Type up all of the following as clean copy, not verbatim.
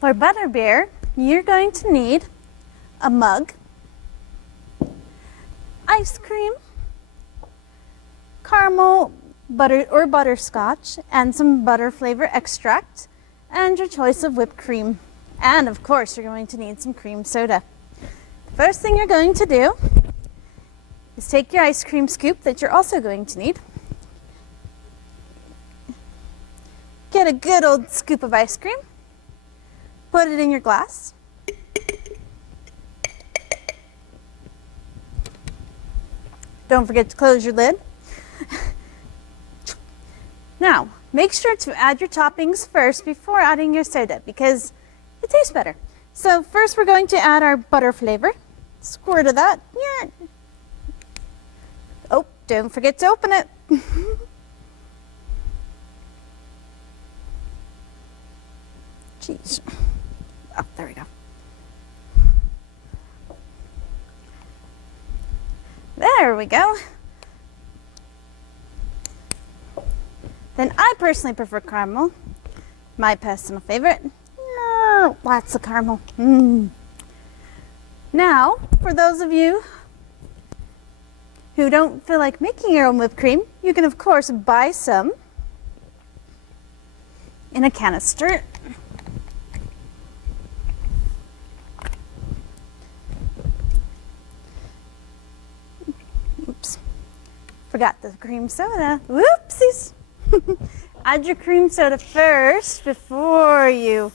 For butterbeer, you're going to need a mug, ice cream, caramel, butter or butterscotch, and some butter flavor extract, and your choice of whipped cream. And of course, you're going to need some cream soda. The first thing you're going to do is take your ice cream scoop that you're also going to need. Get a good old scoop of ice cream. Put it in your glass. Don't forget to close your lid. Now, make sure to add your toppings first before adding your soda because it tastes better. So first we're going to add our butter flavor. Squirt of that. Yeah. Oh, don't forget to open it. Jeez. Oh, there we go. There we go. Then I personally prefer caramel. My personal favorite. Lots of caramel. Now, for those of you who don't feel like making your own whipped cream, you can of course buy some in a canister. Oops, forgot the cream soda. Whoopsies. Add your cream soda first before you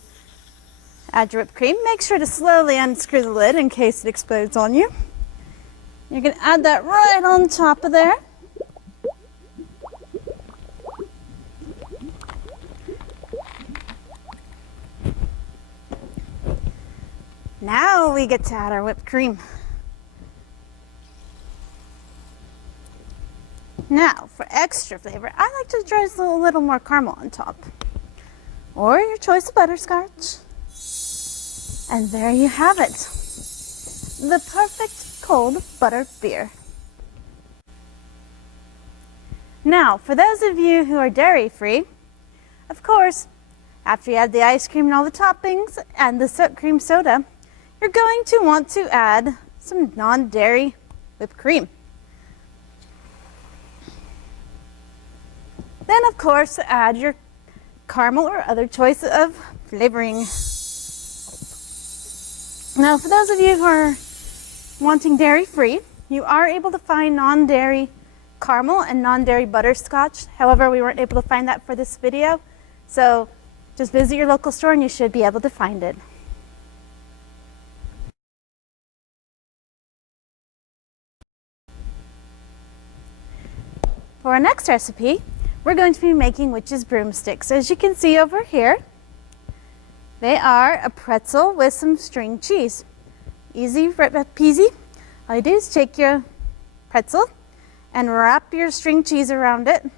add your whipped cream. Make sure to slowly unscrew the lid in case it explodes on you. You're going to add that right on top of there. Now we get to add our whipped cream. Now, for extra flavor, I like to drizzle a little more caramel on top. Or your choice of butterscotch. And there you have it. The perfect cold butter beer. Now, for those of you who are dairy-free, of course, after you add the ice cream and all the toppings and the cream soda, you're going to want to add some non-dairy whipped cream. Then, of course, add your caramel or other choice of flavoring. Now, for those of you who are wanting dairy-free, you are able to find non-dairy caramel and non-dairy butterscotch. However, we weren't able to find that for this video. So just visit your local store and you should be able to find it. For our next recipe, we're going to be making witch's broomsticks. As you can see over here, they are a pretzel with some string cheese. Easy peasy. All you do is take your pretzel and wrap your string cheese around it.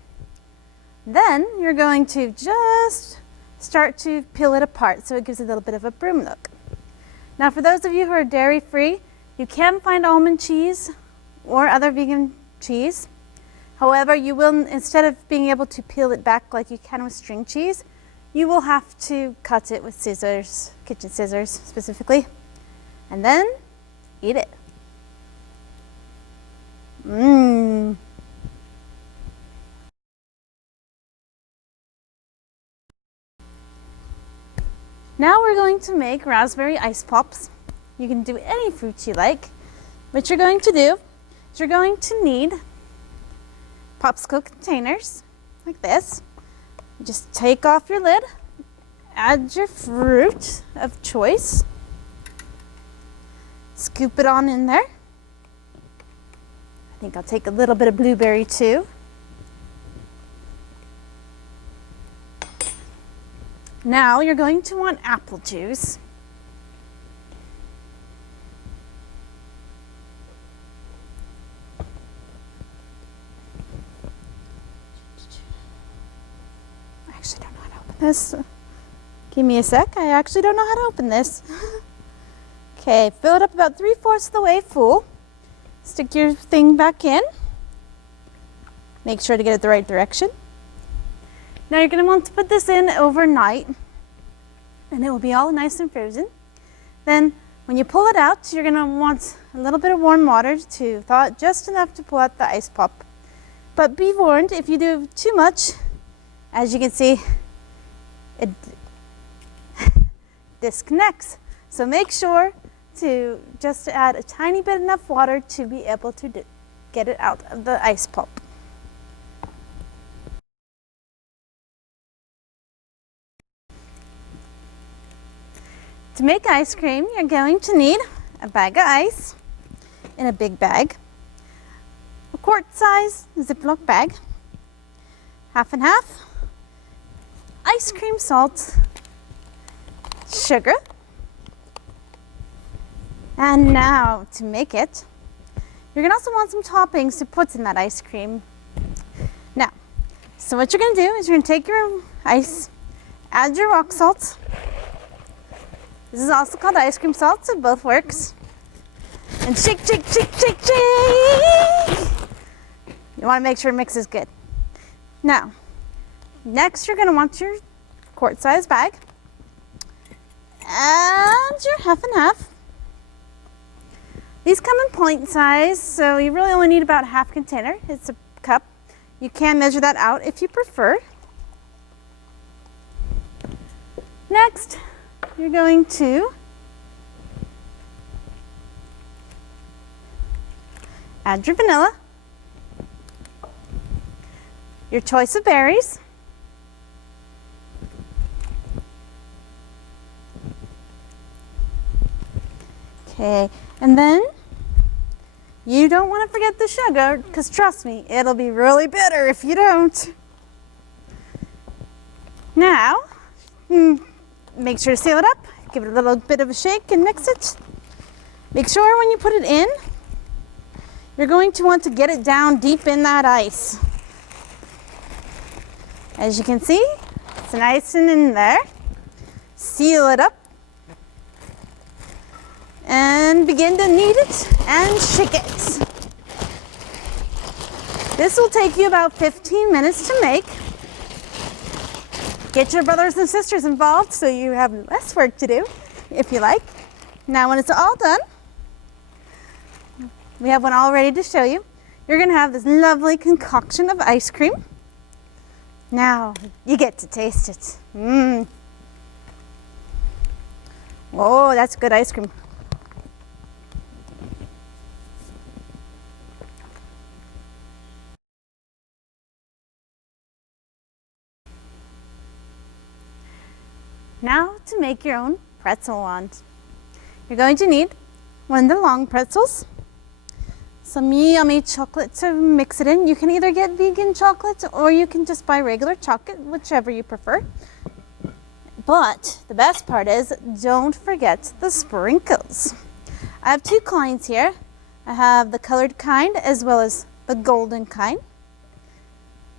Then you're going to just start to peel it apart so it gives a little bit of a broom look. Now, for those of you who are dairy-free, you can find almond cheese or other vegan cheese. However, you will, instead of being able to peel it back like you can with string cheese, you will have to cut it with scissors, kitchen scissors specifically, and then eat it. Now we're going to make raspberry ice pops. You can do any fruit you like. What you're going to do is you're going to need popsicle containers like this. Just take off your lid, add your fruit of choice, scoop it on in there. I think I'll take a little bit of blueberry too. Now you're going to want apple juice. I actually don't know how to open this. Give me a sec. I actually don't know how to open this. Okay, fill it up about 3/4 of the way full. Stick your thing back in. Make sure to get it the right direction. Now you're going to want to put this in overnight. and it will be all nice and frozen. Then when you pull it out, you're going to want a little bit of warm water to thaw it just enough to pull out the ice pop. But be warned, if you do too much, as you can see, it disconnects. So make sure to just add a tiny bit enough water to be able to get it out of the ice pop. To make ice cream, you're going to need a bag of ice in a big bag, a quart size Ziploc bag, half and half, ice cream salt, sugar, and now to make it, you're going to also want some toppings to put in that ice cream. Now, so what you're going to do is you're going to take your ice, add your rock salt. This is also called ice cream salt, so both works. And shake, shake, shake, shake, shake. You want to make sure it mixes good. Now, next you're going to want your quart size bag and your half and half. These come in pint size, so you really only need about a half container. It's a cup. You can measure that out if you prefer. Next, you're going to add your vanilla, your choice of berries, okay, and then you don't want to forget the sugar, because trust me, it'll be really bitter if you don't. Now, make sure to seal it up, give it a little bit of a shake and mix it. Make sure when you put it in, you're going to want to get it down deep in that ice. As you can see, it's nice and in there. Seal it up and begin to knead it and shake it. This will take you about 15 minutes to make. Get your brothers and sisters involved so you have less work to do, if you like. Now when it's all done, we have one all ready to show you. You're going to have this lovely concoction of ice cream. Now you get to taste it. Oh, that's good ice cream. Now to make your own pretzel wand. You're going to need one of the long pretzels, some yummy chocolate to mix it in. You can either get vegan chocolate or you can just buy regular chocolate, whichever you prefer. But the best part is, don't forget the sprinkles. I have two kinds here. I have the colored kind as well as the golden kind.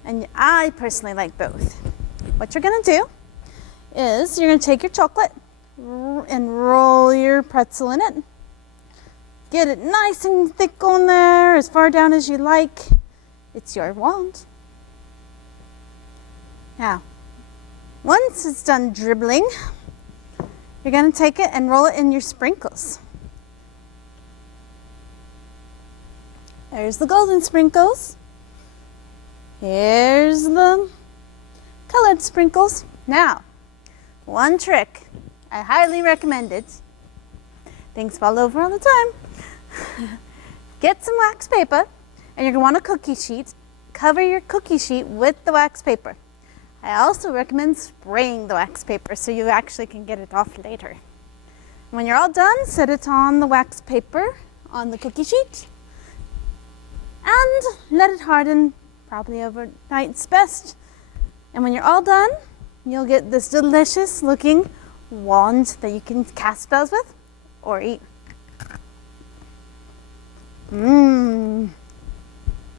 And I personally like both. What you're going to do is you're going to take your chocolate and roll your pretzel in it. Get it nice and thick on there, as far down as you like. It's your wand. Now, once it's done dribbling, you're going to take it and roll it in your sprinkles. There's the golden sprinkles. Here's the colored sprinkles. Now, one trick, I highly recommend it. Things fall over all the time. Get some wax paper, and you're going to want a cookie sheet. Cover your cookie sheet with the wax paper. I also recommend spraying the wax paper so you actually can get it off later. When you're all done, set it on the wax paper on the cookie sheet and let it harden, probably overnight's best. And when you're all done, you'll get this delicious looking wand that you can cast spells with or eat.